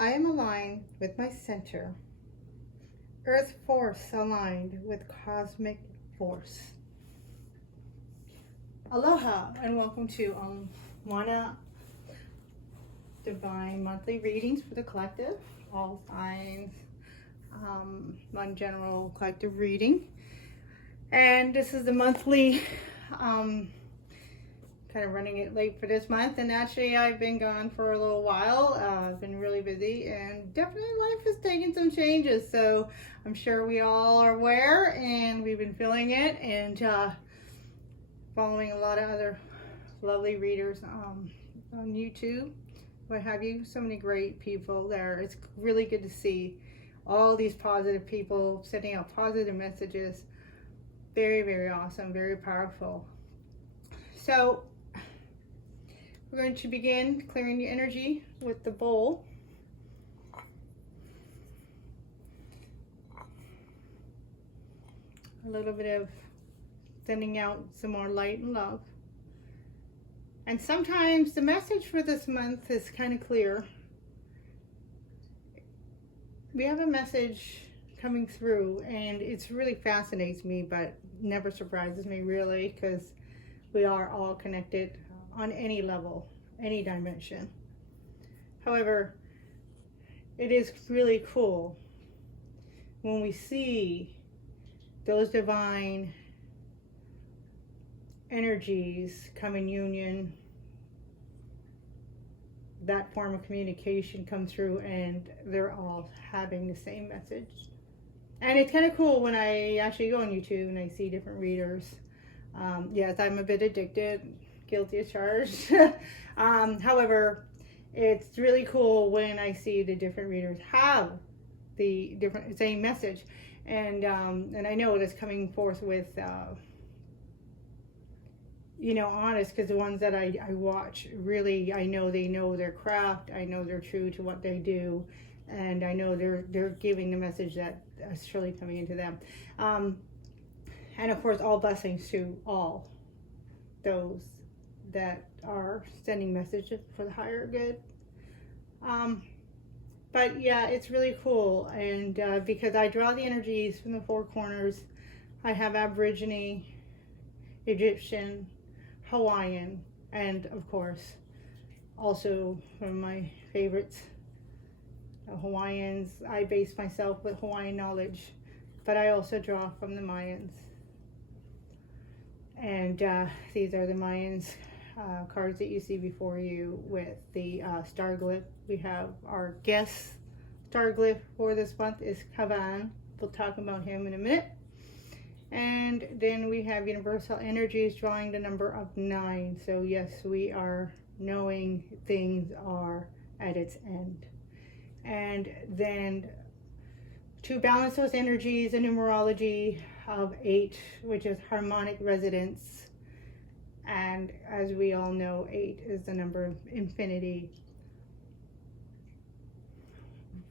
I am aligned with my center. Earth force aligned with cosmic force. Aloha and welcome to Wana Divine Monthly Readings for the Collective. All signs, one general collective reading. And this is the monthly, kind of running it late for this month. And actually I've been gone for a little while. I've been really busy and definitely life has taken some changes. So I'm sure we all are aware and we've been feeling it and following a lot of other lovely readers on YouTube, what have you. So many great people there. It's really good to see all these positive people sending out positive messages. Very, very awesome, very powerful. So we're going to begin clearing the energy with the bowl. A little bit of sending out some more light and love. And sometimes the message for this month is kind of clear. We have a message coming through and it's really fascinates me, but never surprises me really, because we are all connected on any level, any dimension. However, it is really cool when we see those divine energies come in union, that form of communication come through and they're all having the same message. And it's kind of cool when I actually go on YouTube and I see different readers. Yes, I'm a bit addicted, guilty as charged. However, it's really cool when I see the different readers have the different same message, and I know it is coming forth with honest, because the ones that I watch, really, I know they know their craft, I know they're true to what they do, and I know they're giving the message that is surely coming into them. And of course, all blessings to all those that are sending messages for the higher good. But yeah, it's really cool. And because I draw the energies from the four corners, I have Aborigine, Egyptian, Hawaiian, and of course, also one of my favorites, Hawaiians. I base myself with Hawaiian knowledge, but I also draw from the Mayans. And these are the Mayans cards that you see before you with the star glyph. We have our guest star glyph for this month is caban. We'll talk about him in a minute. And then we have universal energies drawing the number of 9. So yes, we are knowing things are at its end. And then to balance those energies, a numerology of 8, which is harmonic resonance. And as we all know, 8 is the number of infinity,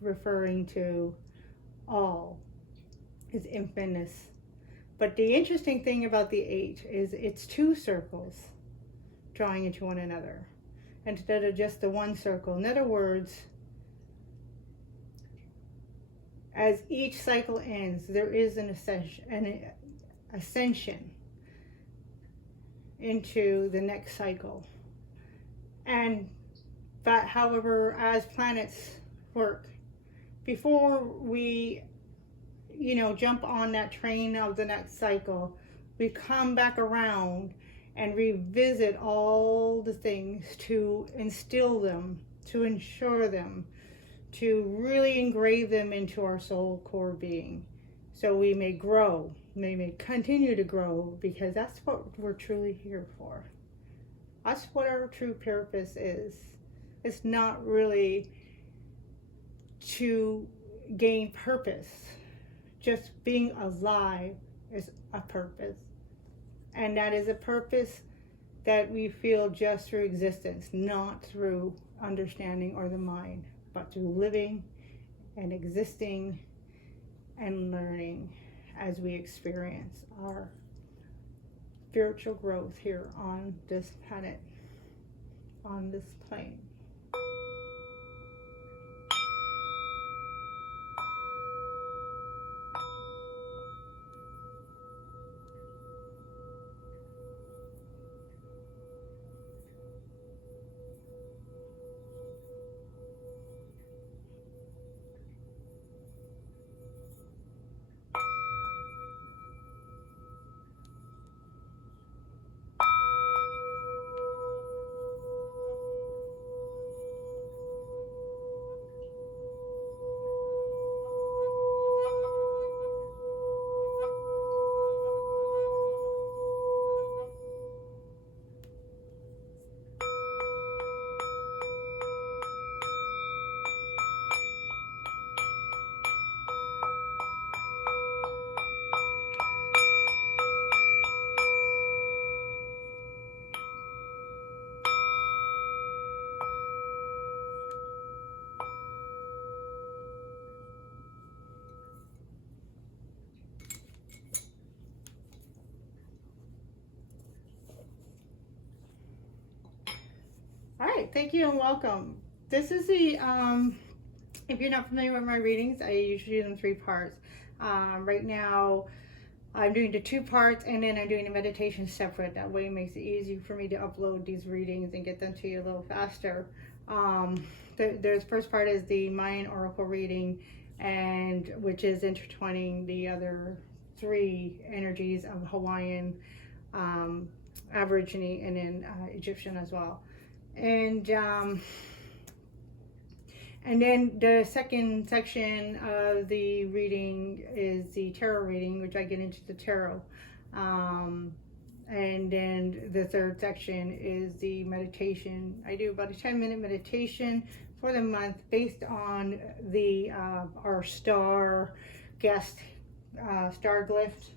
referring to all is infiniteness. But the interesting thing about the 8 is it's 2 circles drawing into one another instead of just the one circle. In other words, as each cycle ends, there is an ascension into the next cycle. But however, as planets work, before we jump on that train of the next cycle, we come back around and revisit all the things to instill them, to ensure them, to really engrave them into our soul core being, so we may grow, may continue to grow, because that's what we're truly here for. That's what our true purpose is. It's not really to gain purpose. Just being alive is a purpose. And that is a purpose that we feel just through existence, not through understanding or the mind, but through living and existing and learning as we experience our spiritual growth here on this planet, on this plane. right, thank you and welcome. This is the, if you're not familiar with my readings, I usually do them 3 parts. Right now, I'm doing the 2 parts, and then I'm doing the meditation separate. That way it makes it easy for me to upload these readings and get them to you a little faster. The first part is the Mayan Oracle reading, and which is intertwining the other 3 energies of Hawaiian, Aborigine, and then Egyptian as well. And then the second section of the reading is the tarot reading, which I get into the tarot. And then the third section is the meditation. I do about a 10-minute meditation for the month based on the our star guest star glyph,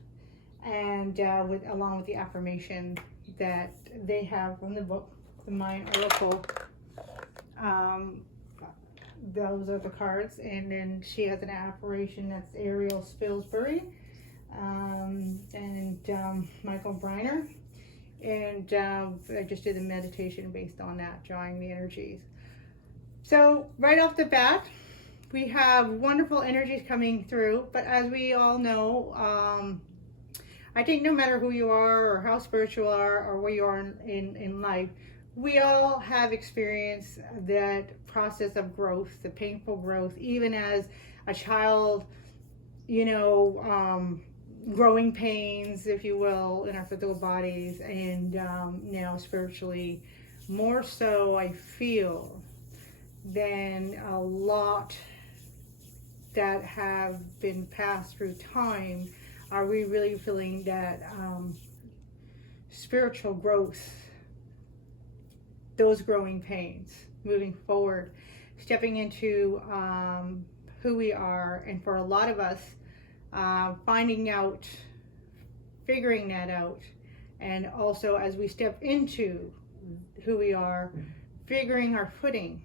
and along with the affirmation that they have from the book, the Mayan Oracle. Those are the cards, and then she has an affirmation that's Ariel Spilsbury, and Michael Briner, and I just did a meditation based on that, drawing the energies. So right off the bat, we have wonderful energies coming through, but as we all know, I think no matter who you are or how spiritual you are or where you are in life, we all have experienced that process of growth, the painful growth, even as a child, growing pains, if you will, in our physical bodies, and now spiritually, more so I feel than a lot that have been passed through time. Are we really feeling that spiritual growth, those growing pains, moving forward, stepping into who we are, and for a lot of us, figuring that out, and also as we step into who we are, figuring our footing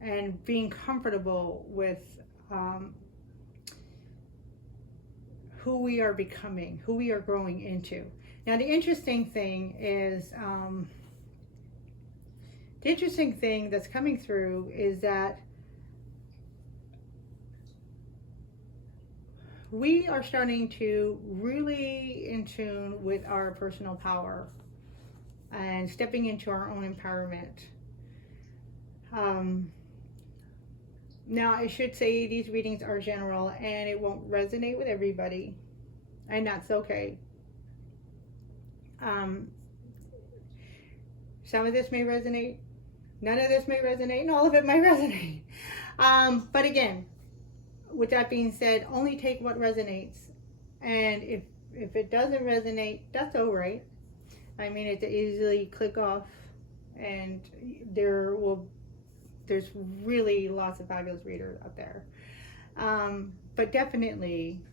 and being comfortable with who we are becoming, who we are growing into. Now, the interesting thing that's coming through is that we are starting to really in tune with our personal power and stepping into our own empowerment. Now, I should say these readings are general and it won't resonate with everybody, and that's okay. Some of this may resonate, none of this may resonate, and all of it may resonate. But again, with that being said, only take what resonates. And if it doesn't resonate, that's all right. I mean, it's easily click off, and there's really lots of fabulous readers out there. But definitely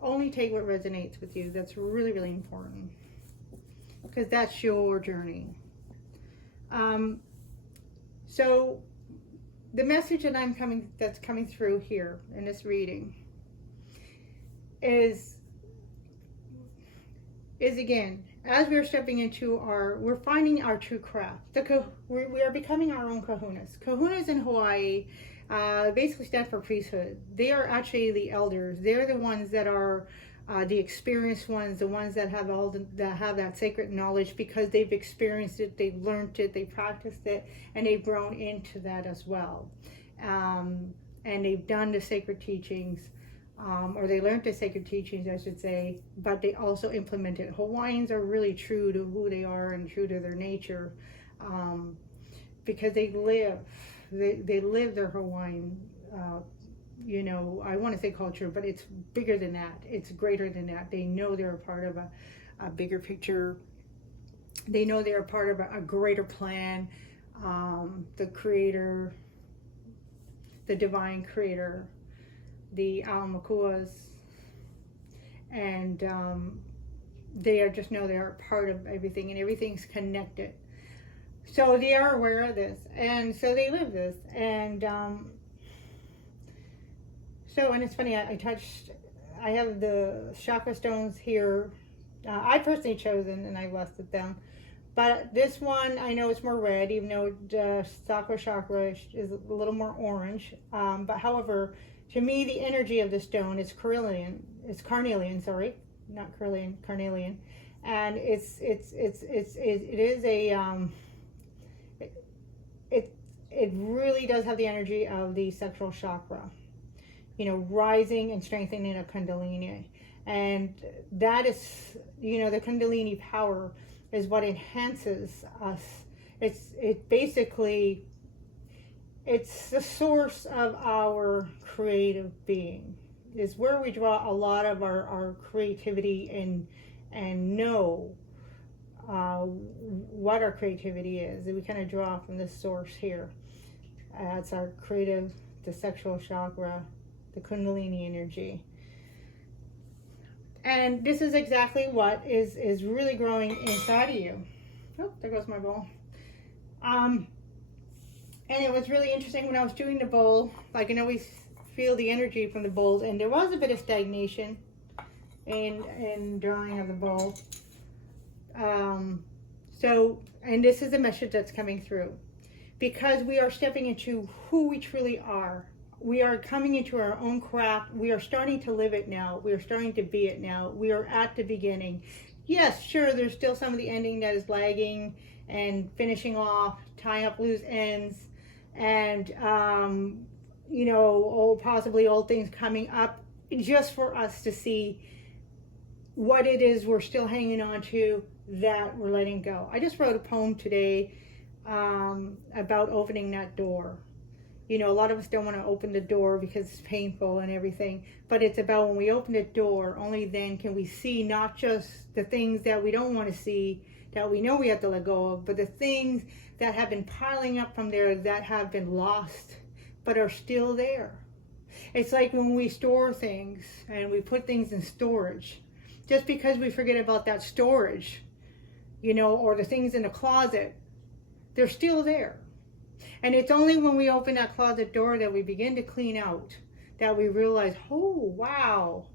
only take what resonates with you. That's really, really important, because that's your journey. So the message that's coming through here in this reading is again, as we're stepping into we're finding our true craft. We are becoming our own kahunas. Kahunas in Hawaii basically stand for priesthood. They are actually the elders. They're the ones that are the experienced ones, the ones that have that sacred knowledge, because they've experienced it, they've learned it, they practiced it, and they've grown into that as well. And they've done the sacred teachings, or they learned the sacred teachings, I should say, but they also implemented. Hawaiians are really true to who they are and true to their nature, because they live their Hawaiian, I want to say culture, but it's bigger than that. It's greater than that. They know they're a part of a bigger picture. They know they're a part of a greater plan. The creator, the divine creator, the Aumakuas, and they are a part of everything, and everything's connected. So they are aware of this, and so they live this, and and it's funny, I have the chakra stones here. I personally chosen, and I listed them, But this one, I know it's more red, even though the Sakura chakra is a little more orange. But however, to me, the energy of the stone is carnelian. It's carnelian, sorry, not carnelian, carnelian, and it is a it really does have the energy of the sexual chakra. You know, rising and strengthening a kundalini, and that is, you know, the kundalini power is what enhances us. It basically, it's the source of our creative being. It's where we draw a lot of our creativity and know what our creativity is. We kind of draw from this source here. It's our creative, the sexual chakra, the kundalini energy. And this is exactly what is really growing inside of you. Oh, there goes my bowl. And it was really interesting when I was doing the bowl. Like, I can always feel the energy from the bowls, and there was a bit of stagnation in drawing of the bowl. And this is the message that's coming through, because we are stepping into who we truly are. We are coming into our own craft. We are starting to live it now. We are starting to be it now. We are at the beginning. Yes, sure, there's still some of the ending that is lagging and finishing off, tying up loose ends, and, you know, possibly old things coming up, just for us to see what it is we're still hanging on to, that we're letting go. I just wrote a poem today about opening that door. You know, a lot of us don't want to open the door because it's painful and everything, but it's about when we open the door, only then can we see not just the things that we don't want to see, that we know we have to let go of, but the things that have been piling up from there that have been lost, but are still there. It's like when we store things and we put things in storage, just because we forget about that storage, you know, or the things in the closet, they're still there. And it's only when we open that closet door that we begin to clean out, that we realize, oh, wow,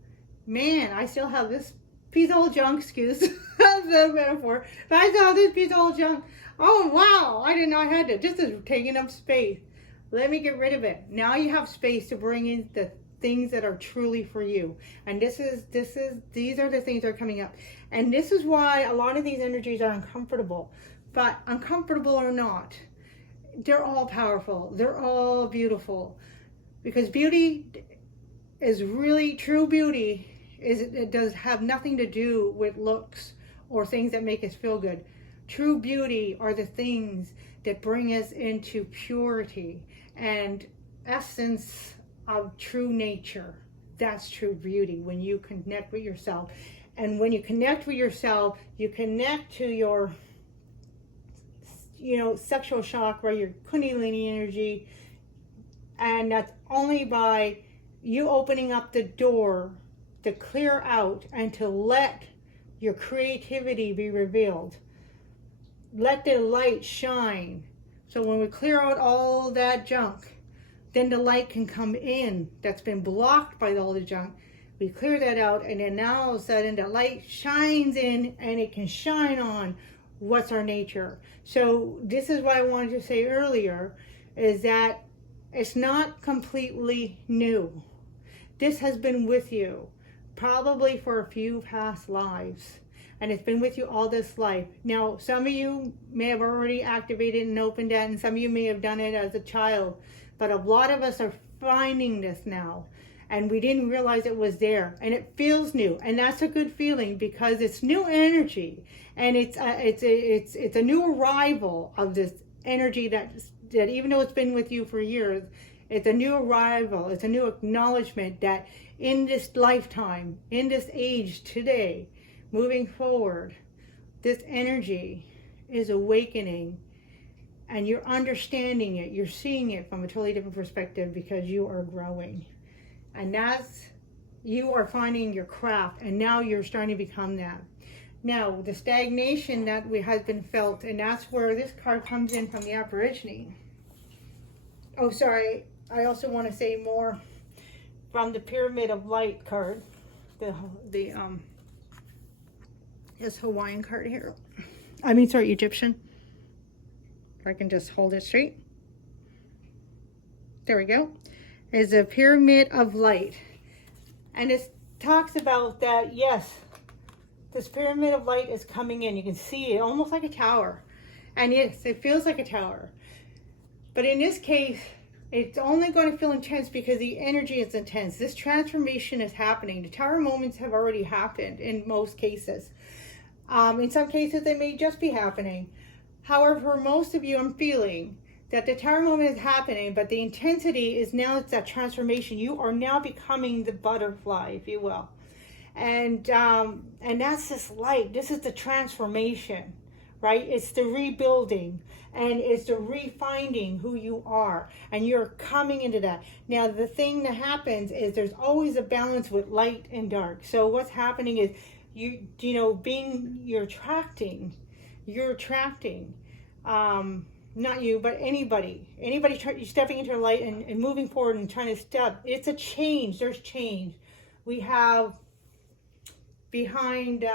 man, I still have this piece of old junk, excuse the metaphor, but I still have this piece of old junk. Oh, wow, I didn't know I had that. This is taking up space. Let me get rid of it. Now you have space to bring in the things that are truly for you. And these are the things that are coming up. And this is why a lot of these energies are uncomfortable. But uncomfortable or not, they're all powerful. They're all beautiful. Because beauty is really, true beauty it does have nothing to do with looks or things that make us feel good. True beauty are the things that bring us into purity and essence of true nature. That's true beauty, when you connect with yourself. And when you connect with yourself, you connect to your, you know, sexual chakra, your kundalini energy. And that's only by you opening up the door to clear out and to let your creativity be revealed. Let the light shine. So when we clear out all that junk, then the light can come in that's been blocked by all the junk. We clear that out, and then now all of a sudden the light shines in, and it can shine on what's our nature. So this is what I wanted to say earlier, is that it's not completely new. This has been with you probably for a few past lives, and it's been with you all this life. Now, some of you may have already activated and opened that, and some of you may have done it as a child, but a lot of us are finding this now, and we didn't realize it was there, and it feels new, and that's a good feeling, because it's new energy, and it's a new arrival of this energy that even though it's been with you for years, it's a new arrival. It's a new acknowledgement that in this lifetime, in this age today, moving forward, this energy is awakening, and you're understanding it. You're seeing it from a totally different perspective, because you are growing. And that's, you are finding your craft, and now you're starting to become that. Now, the stagnation that has been felt, and that's where this card comes in from the Aborigine. Oh, sorry. I also want to say more from the Pyramid of Light card. This Hawaiian card here. Egyptian. If I can just hold it straight. There we go. Is a pyramid of light. And it talks about that, yes, this pyramid of light is coming in. You can see it almost like a tower. And yes, it feels like a tower. But in this case, it's only going to feel intense because the energy is intense. This transformation is happening. The tower moments have already happened in most cases. In some cases, they may just be happening. However, for most of you, I'm feeling that the tower moment is happening, but the intensity is now, it's that transformation. You are now becoming the butterfly, if you will. And that's this light. This is the transformation, right? It's the rebuilding, and it's the refinding who you are, and you're coming into that. Now, the thing that happens is there's always a balance with light and dark. So what's happening is you're attracting, not you, but anybody stepping into light and moving forward and trying to step. It's a change. There's change. We have behind,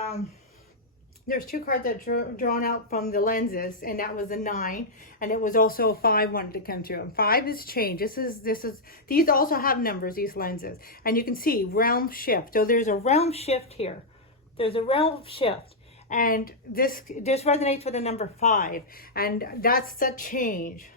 there's two cards that drawn out from the lenses, and that was a 9, and it was also a 5 wanted to come through. And 5 is change. These also have numbers, these lenses, and you can see realm shift. So there's a realm shift here. There's a realm shift. And this resonates with the number 5, and that's the change.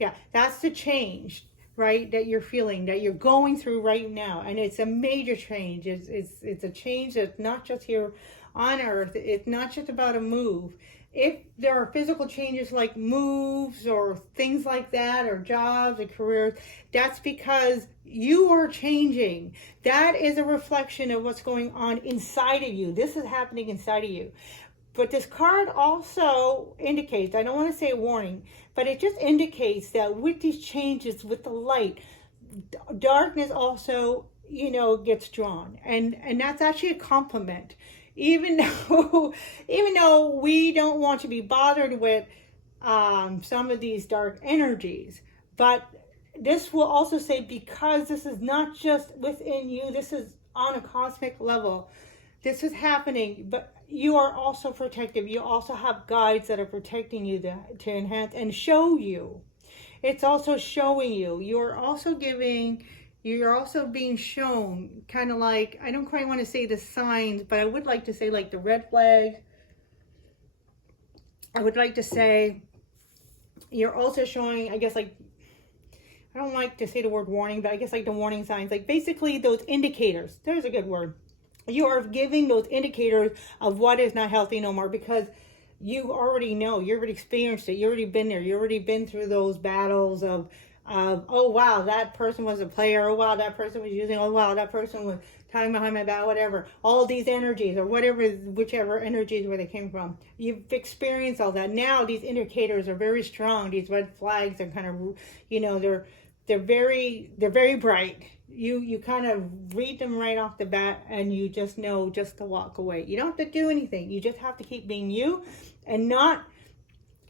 Yeah, that's the change, right? That you're feeling, that you're going through right now, and it's a major change. It's a change that's not just here on Earth. It's not just about a move. If there are physical changes like moves or things like that, or jobs or careers, that's because you are changing. That is a reflection of what's going on inside of you. This is happening inside of you. But this card also indicates, I don't want to say a warning, but it just indicates that with these changes, with the light, darkness also, gets drawn. And that's actually a compliment. Even though we don't want to be bothered with some of these dark energies, but this will also say, because this is not just within you, this is on a cosmic level. This is happening, but you are also protective. You also have guides that are protecting you to enhance and show you. It's also showing you. You're also being shown, kind of like, I don't quite want to say the signs, but I would like to say like the red flag. I would like to say you're also showing, I guess, like, I don't like to say the word warning, but I guess like the warning signs, like basically those indicators. There's a good word. You are giving those indicators of what is not healthy no more, because you already know, you already experienced it, you already been there, you already been through those battles of oh wow, that person was a player, oh wow, that person was using, oh wow, that person was talking behind my back, whatever, all these energies, or whichever energies where they came from. You've experienced all that. Now these indicators are very strong. These red flags are kind of, they're very bright. You kind of read them right off the bat, and you just know just to walk away. You don't have to do anything. You just have to keep being you and not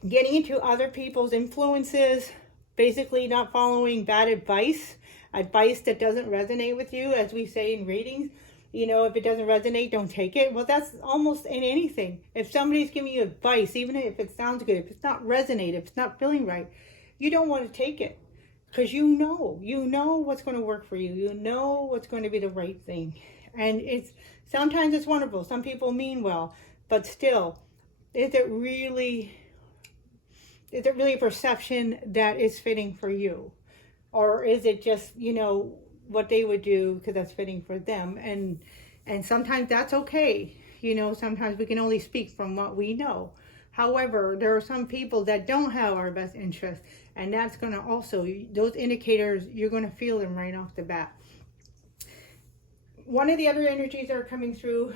getting into other people's influences, basically not following bad advice that doesn't resonate with you, as we say in readings. If it doesn't resonate, don't take it. Well, that's almost in anything. If somebody's giving you advice, even if it sounds good, if it's not resonate, if it's not feeling right, you don't want to take it. Because you know what's going to work for you. You know what's going to be the right thing. And sometimes it's wonderful. Some people mean well, but still, is it really a perception that is fitting for you? Or is it just, what they would do because that's fitting for them? And sometimes that's okay. Sometimes we can only speak from what we know. However, there are some people that don't have our best interest, and that's going to also, those indicators, you're going to feel them right off the bat. One of the other energies that are coming through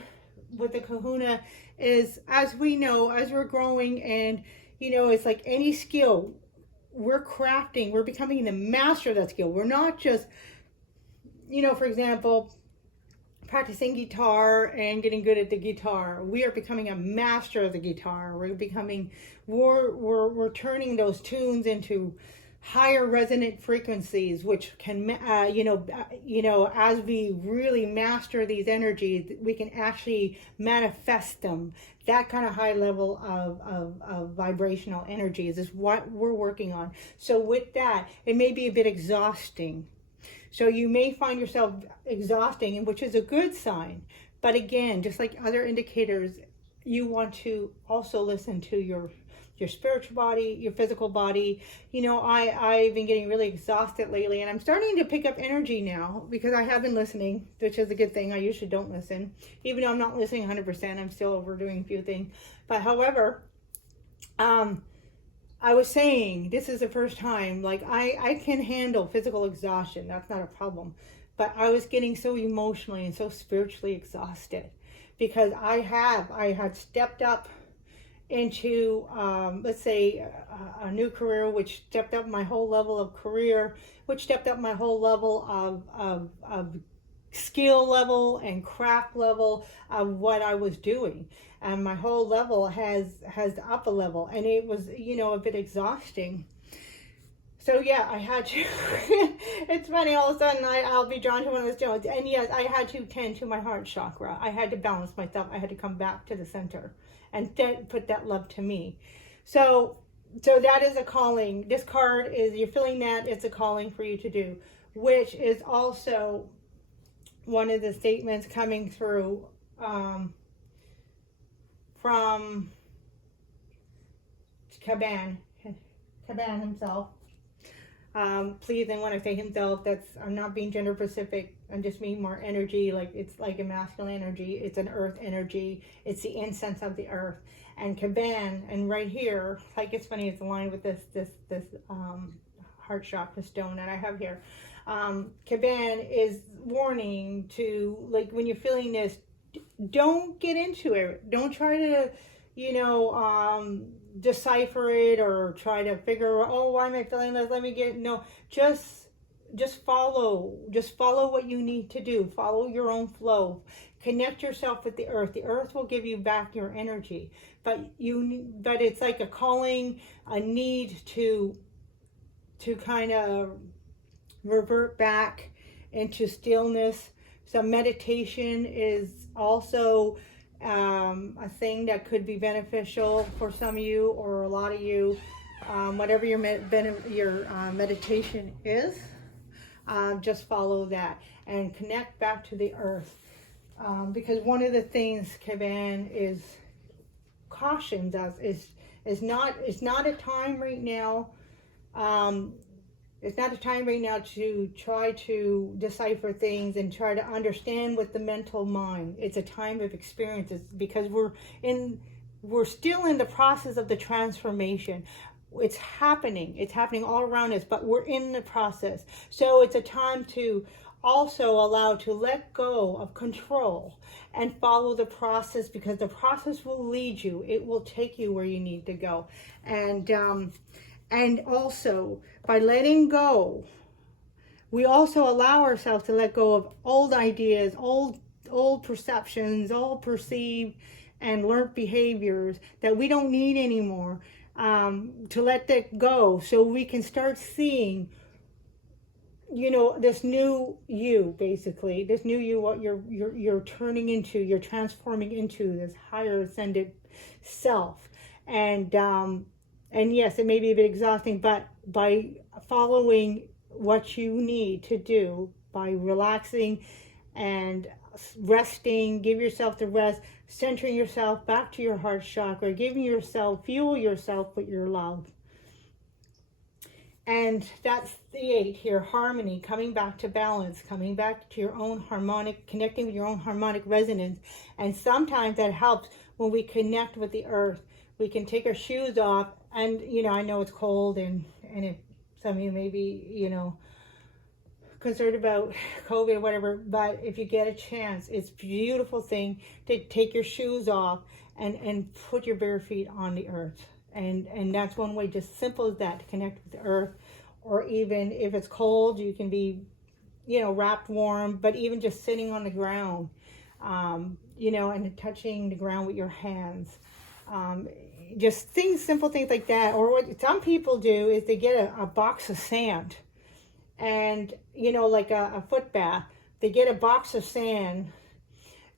with the kahuna is, as we know, as we're growing, and it's like any skill, we're crafting, we're becoming the master of that skill. We're not just, for example, practicing guitar and getting good at the guitar. We are becoming a master of the guitar. We're turning those tunes into higher resonant frequencies, which can, as we really master these energies, we can actually manifest them. That kind of high level of vibrational energies is what we're working on. So with that, it may be a bit exhausting. So you may find yourself exhausting, which is a good sign. But again, just like other indicators, you want to also listen to your spiritual body, your physical body. I've been getting really exhausted lately, and I'm starting to pick up energy now because I have been listening, which is a good thing. I usually don't listen. Even though I'm not listening 100%, I'm still overdoing a few things. But however, I was saying, this is the first time, like I can handle physical exhaustion. That's not a problem. But I was getting so emotionally and so spiritually exhausted because I had stepped up into, let's say, a new career, which stepped up my whole level of career, which stepped up my whole level of skill level and craft level of what I was doing. And my whole level has up a level, and it was, a bit exhausting. So yeah, I had to, it's funny, all of a sudden I'll be drawn to one of those stones. And yes, I had to tend to my heart chakra. I had to balance myself. I had to come back to the center and put that love to me. So that is a calling. This card is, you're feeling that it's a calling for you to do, which is also one of the statements coming through from caban himself. Please, and when I say himself, I'm not being gender specific. I'm just meaning more energy, like it's like a masculine energy. It's an earth energy. It's the incense of the earth. And caban, and right here, like it's funny, it's aligned with this heart chakra stone that I have here. Caban is warning to, like, when you're feeling this, don't get into it. Don't try to, decipher it or try to figure out, oh, why am I feeling this? Let me get, no, just follow what you need to do. Follow your own flow. Connect yourself with the earth. The earth will give you back your energy, but it's like a calling, a need to kind of revert back into stillness. So meditation is also a thing that could be beneficial for some of you or a lot of you. Whatever your meditation is, just follow that and connect back to the earth. Because one of the things caban is cautions us is not a time right now. It's not a time right now to try to decipher things and try to understand with the mental mind. It's a time of experiences because we're still in the process of the transformation. It's happening all around us, but we're in the process. So it's a time to also allow to let go of control and follow the process, because the process will lead you. It will take you where you need to go. And also, by letting go, we also allow ourselves to let go of old ideas, old perceptions, old perceived and learned behaviors that we don't need anymore, to let that go so we can start seeing, this new you, basically, this new you, what you're turning into, you're transforming into this higher ascended self. And yes, it may be a bit exhausting, but by following what you need to do, by relaxing and resting, give yourself the rest, centering yourself back to your heart chakra, fuel yourself with your love. And that's the 8 here, harmony, coming back to balance, coming back to your own harmonic, connecting with your own harmonic resonance. And sometimes that helps when we connect with the earth. We can take our shoes off, and I know it's cold, and if some of you may be concerned about COVID or whatever, but if you get a chance, it's a beautiful thing to take your shoes off and put your bare feet on the earth. And that's one way, just simple as that, to connect with the earth. Or even if it's cold, you can be wrapped warm, but even just sitting on the ground, and touching the ground with your hands. Just things, simple things like that. Or what some people do is they get a box of sand, and like a foot bath. They get a box of sand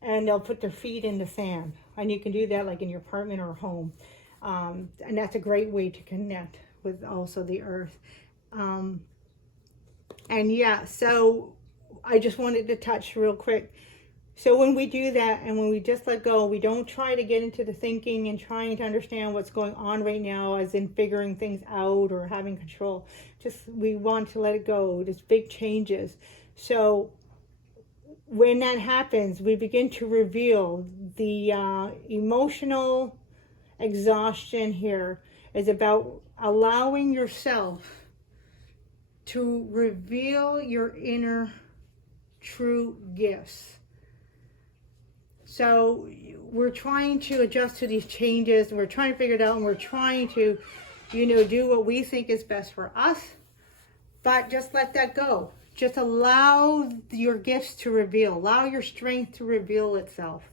and they'll put their feet in the sand, and you can do that like in your apartment or home, and that's a great way to connect with also the earth. And yeah, so I just wanted to touch real quick. So when we do that and when we just let go, we don't try to get into the thinking and trying to understand what's going on right now, as in figuring things out or having control. Just, we want to let it go. There's big changes. So when that happens, we begin to reveal the emotional exhaustion here is about allowing yourself to reveal your inner true gifts. So we're trying to adjust to these changes, and we're trying to figure it out, and we're trying to, do what we think is best for us. But just let that go. Just allow your gifts to reveal. Allow your strength to reveal itself.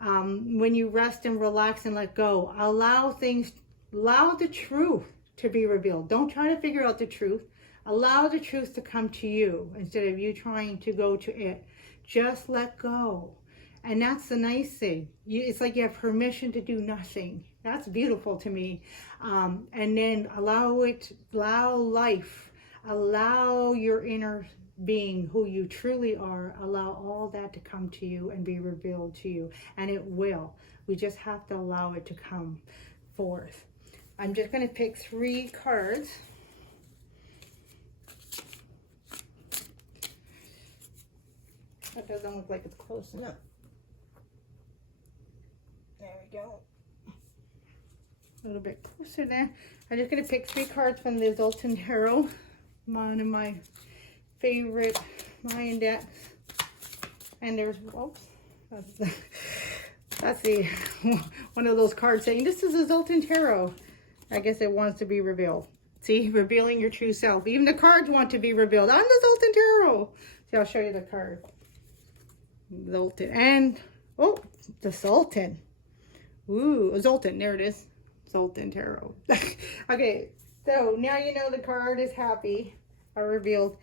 When you rest and relax and let go, allow the truth to be revealed. Don't try to figure out the truth. Allow the truth to come to you instead of you trying to go to it. Just let go. And that's the nice thing. It's like you have permission to do nothing. That's beautiful to me. And then allow life, allow your inner being, who you truly are, allow all that to come to you and be revealed to you. And it will. We just have to allow it to come forth. I'm just going to pick 3 cards. That doesn't look like it's close enough. There we go. A little bit closer there. I'm just going to pick 3 cards from the Zoltan Tarot. One of my favorite Mayan decks. And there's, oops, that's the one of those cards saying, this is a Zoltan Tarot. I guess it wants to be revealed. See, revealing your true self. Even the cards want to be revealed. I'm the Zoltan Tarot. See, I'll show you the card. Zoltan. And, oh, the Sultan. Ooh, Zoltan. There it is. Zoltan Tarot. Okay, so now you know the card is happy. I revealed.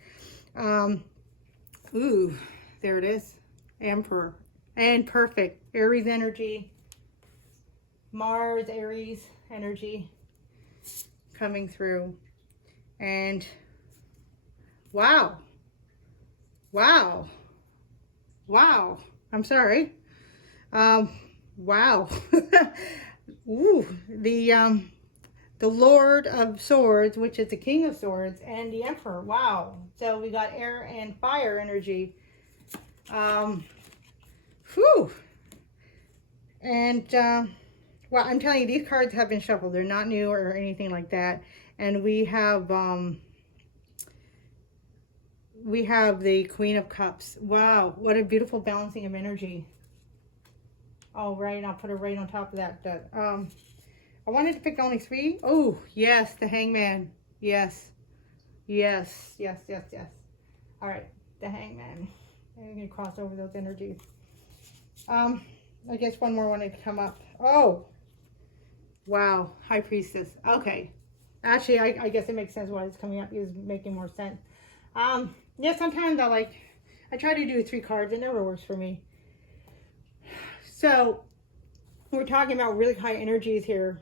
Ooh, there it is. Emperor. And perfect. Aries energy. Mars, Aries energy coming through. And wow. Wow. Wow. I'm sorry. Wow. Ooh, the Lord of Swords, which is the King of Swords, and the Emperor. Wow. So we got air and fire energy. Whew. And well, I'm telling you, these cards have been shuffled. They're not new or anything like that. And we have the Queen of Cups. Wow, what a beautiful balancing of energy. Oh, right, I'll put it right on top of that. I wanted to pick only 3. Oh, yes, the Hangman. Yes. Yes, yes, yes, yes. All right, the Hangman. I'm going to cross over those energies. I guess one more wanted to come up. Oh, wow, High Priestess. Okay. Actually, I guess it makes sense why it's coming up. It's making more sense. Yeah, sometimes I try to do 3 cards. It never works for me. So we're talking about really high energies here.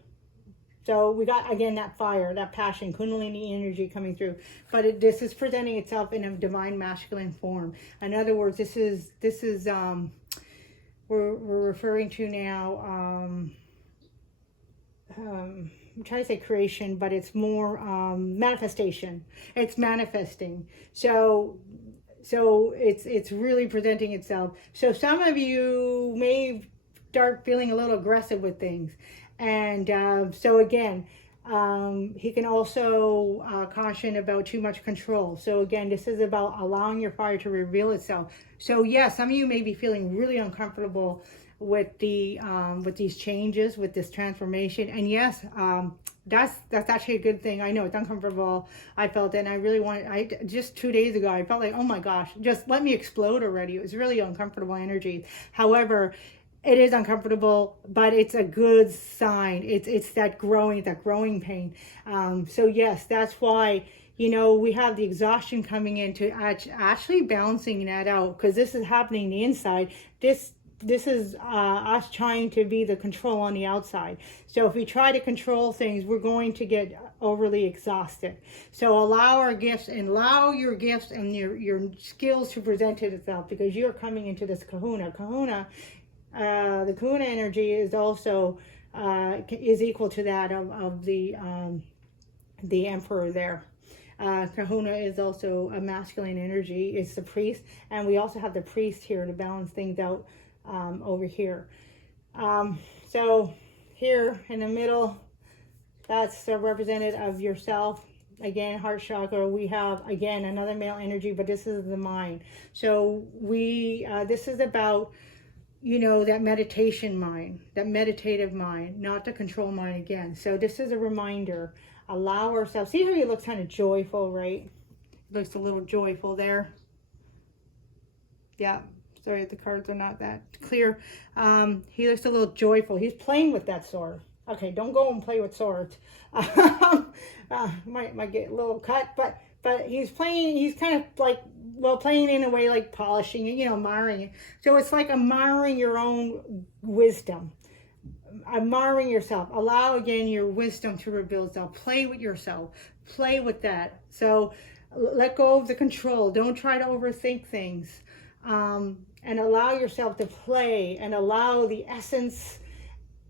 So we got, again, that fire, that passion, Kundalini energy coming through. But this is presenting itself in a divine masculine form. In other words, this is we're referring to now, I'm trying to say creation, but it's more manifestation. It's manifesting. So it's really presenting itself. So some of you may start feeling a little aggressive with things. And so again, he can also caution about too much control. So again, this is about allowing your fire to reveal itself. So yes, some of you may be feeling really uncomfortable with the with these changes, with this transformation. And yes, that's actually a good thing. I know it's uncomfortable. I felt it, and I really wanted, just 2 days ago, I felt like, oh my gosh, just let me explode already. It was really uncomfortable energy. However, It is uncomfortable, but it's a good sign. It's that growing pain. So yes, that's why, you know, we have the exhaustion coming in to actually balancing that out, because this is happening on the inside. This is us trying to be the control on the outside. So if we try to control things, we're going to get overly exhausted. So allow our gifts, and allow your gifts and your skills to present it itself, because you're coming into this kahuna. The kahuna energy is also is equal to that of the emperor there. Kahuna is also a masculine energy. It's the priest, and we also have the priest here to balance things out over here. So here in the middle, that's representative of yourself. Again, heart chakra, we have, again, another male energy, but this is the mind. So this is about, you know, that meditation mind, that meditative mind, not the control mind again. So this is a reminder. Allow ourselves, see how he looks kind of joyful, right? Looks a little joyful there. Yeah, sorry, the cards are not that clear. He looks a little joyful. He's playing with that sword. Okay, don't go and play with swords. Might get a little cut, but he's playing, he's kind of like, well, playing in a way like polishing it, you know, admiring it. So it's like admiring your own wisdom, admiring yourself. Allow again your wisdom to reveal itself. Play with yourself, play with that. So let go of the control. Don't try to overthink things, and allow yourself to play and allow the essence.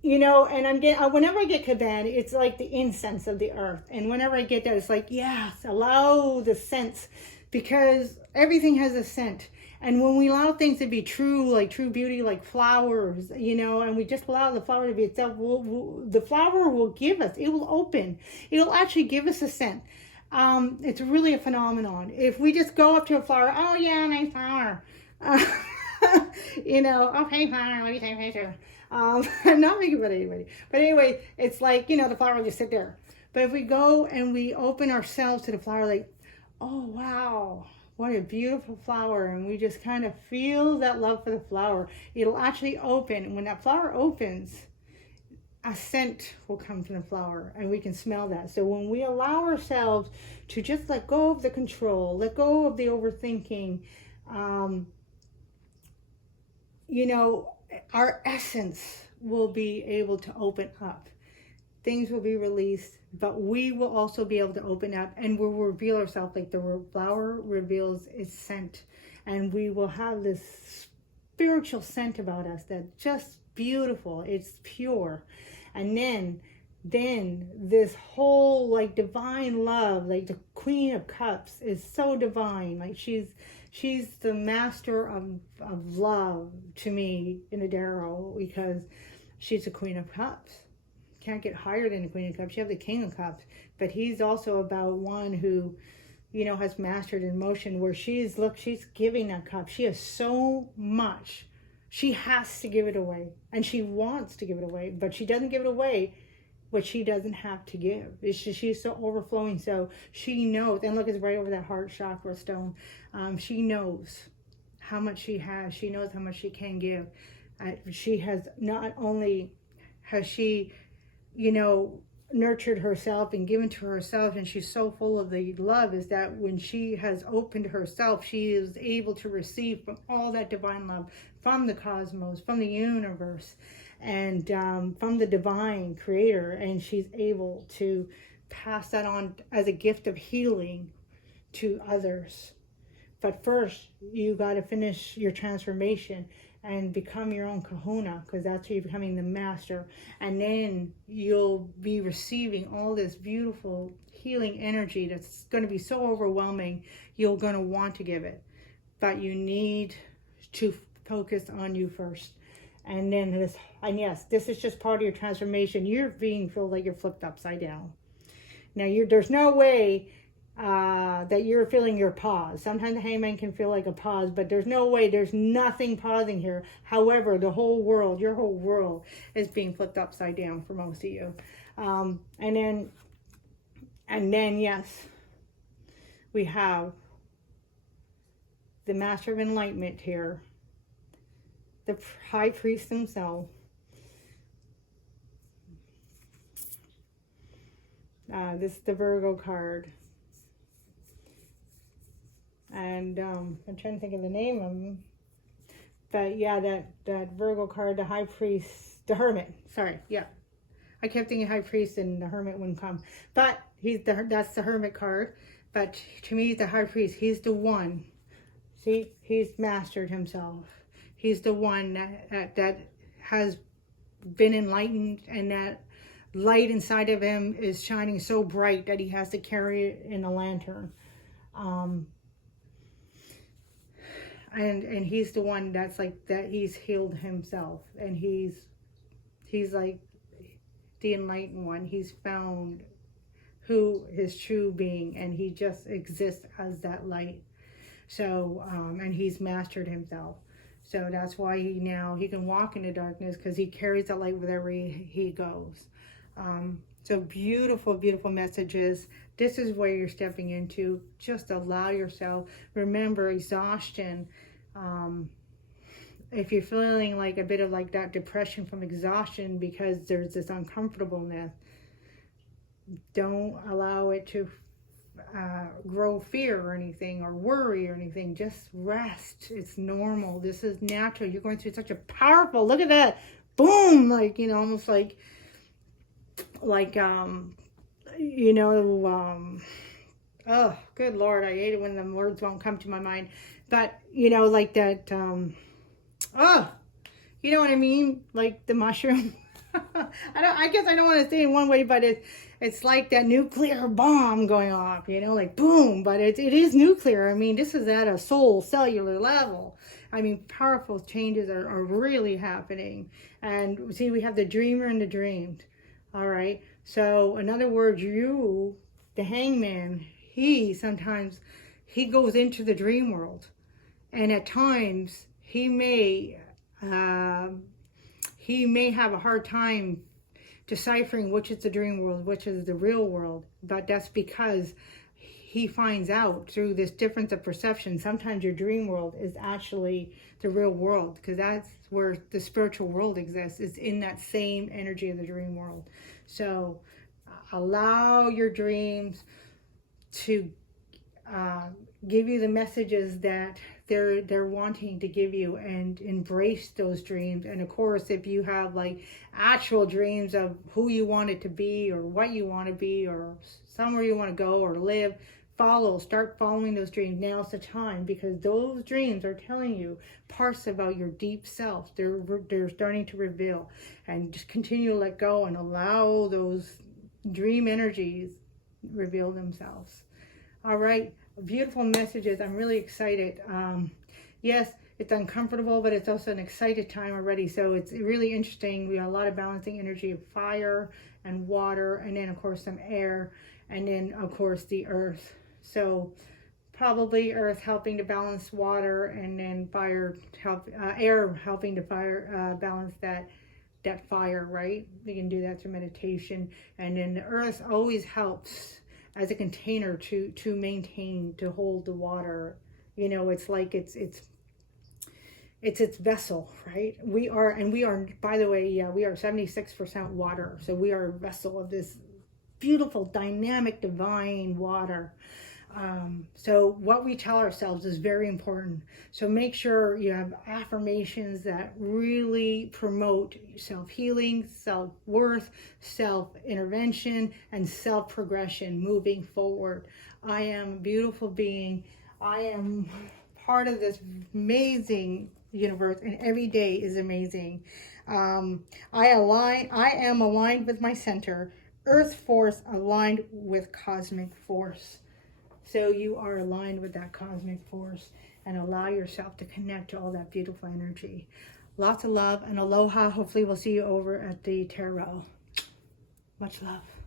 You know, and whenever I get caban, it's like the incense of the earth. And whenever I get that, it's like, yes, allow the scents, because everything has a scent. And when we allow things to be true, like true beauty, like flowers, you know, and we just allow the flower to be itself, the flower will give us, it will open. It'll actually give us a scent. It's really a phenomenon. If we just go up to a flower, oh yeah, nice flower. You know, okay, flower, what do you take a picture? I'm not making fun of anybody. But anyway, it's like, you know, the flower will just sit there. But if we go and we open ourselves to the flower, like, oh, wow, what a beautiful flower. And we just kind of feel that love for the flower. It'll actually open. And when that flower opens, a scent will come from the flower, and we can smell that. So when we allow ourselves to just let go of the control, let go of the overthinking, you know, our essence will be able to open up. Things will be released, but we will also be able to open up, and we'll reveal ourselves like the flower reveals its scent. And we will have this spiritual scent about us that's just beautiful. It's pure. And then this whole like divine love, like the Queen of Cups is so divine. Like she's the master of love to me in the tarot, because she's the Queen of Cups. Can't get higher than the Queen of Cups. You have the King of Cups, but he's also about one who, you know, has mastered emotion, where she's giving that cup. She has so much. She has to give it away, and she wants to give it away, but she doesn't give it away what she doesn't have to give. She's so overflowing. So she knows, and look, it's right over that heart chakra stone. She knows how much she has. She knows how much she can give. She has not only has she, you know, nurtured herself and given to herself, and she's so full of the love, is that when she has opened herself, she is able to receive from all that divine love, from the cosmos, from the universe, and from the divine creator. And she's able to pass that on as a gift of healing to others. But first, you got to finish your transformation and become your own kahuna, because that's where you're becoming the master. And then you'll be receiving all this beautiful healing energy that's going to be so overwhelming, you're going to want to give it. But you need to focus on you first. And then yes, this is just part of your transformation. You're being felt like you're flipped upside down. Now, there's no way that you're feeling your pause. Sometimes the hangman can feel like a pause, but there's no way, there's nothing pausing here. However, the whole world, your whole world is being flipped upside down for most of you. And then, yes, we have the Master of Enlightenment here, the high priest himself. This is the Virgo card. And I'm trying to think of the name of him. But yeah, that Virgo card, the high priest, the hermit. Sorry, yeah. I kept thinking high priest and the hermit wouldn't come. But that's the hermit card. But to me, the high priest, he's the one. See, he's mastered himself. He's the one that has been enlightened, and that light inside of him is shining so bright that he has to carry it in a lantern. And he's the one that's like that. He's healed himself, and he's like the enlightened one. He's found who his true being, and he just exists as that light. So and he's mastered himself. So that's why he can walk in the darkness, because he carries the light wherever he goes. So beautiful, beautiful messages. This is where you're stepping into. Just allow yourself. Remember, exhaustion. If you're feeling like a bit of like that depression from exhaustion because there's this uncomfortableness, don't allow it to grow fear or anything, or worry or anything. Just rest. It's normal. This is natural. You're going through such a powerful, look at that, boom, like, you know, almost like you know, oh, good Lord, I hate it when the words won't come to my mind. But, you know, like that, oh, you know what I mean? Like the mushroom. I guess I don't want to say it one way, but it's like that nuclear bomb going off, you know, like boom, but it is nuclear. I mean, this is at a soul cellular level. I mean, powerful changes are really happening. And see, we have the dreamer and the dreamed. All right. So in other words, you, the hangman, sometimes he goes into the dream world, and at times he may have a hard time deciphering which is the dream world, which is the real world. But that's because he finds out through this difference of perception. Sometimes your dream world is actually the real world, because that's where the spiritual world exists, is in that same energy of the dream world. So allow your dreams to give you the messages that they're wanting to give you, and embrace those dreams. And of course, if you have like actual dreams of who you want it to be, or what you want to be, or somewhere you want to go or live, start following those dreams. Now's the time, because those dreams are telling you parts about your deep self. They're starting to reveal, and just continue to let go and allow those dream energies reveal themselves. All right, beautiful messages. I'm really excited. Yes, it's uncomfortable, but it's also an excited time already. So it's really interesting. We have a lot of balancing energy of fire and water, and then of course some air, and then of course the earth. So probably earth helping to balance water, and then air helping to balance that fire, right? You can do that through meditation. And then the earth always helps as a container to maintain, to hold the water. You know, it's like it's its vessel, right? We are, by the way, we are 76% water. So we are a vessel of this beautiful, dynamic, divine water. So what we tell ourselves is very important. So make sure you have affirmations that really promote self-healing, self-worth, self-intervention, and self-progression moving forward. I am a beautiful being. I am part of this amazing universe, and every day is amazing. I am aligned with my center, Earth force aligned with cosmic force. So you are aligned with that cosmic force, and allow yourself to connect to all that beautiful energy. Lots of love and aloha. Hopefully we'll see you over at the tarot. Much love.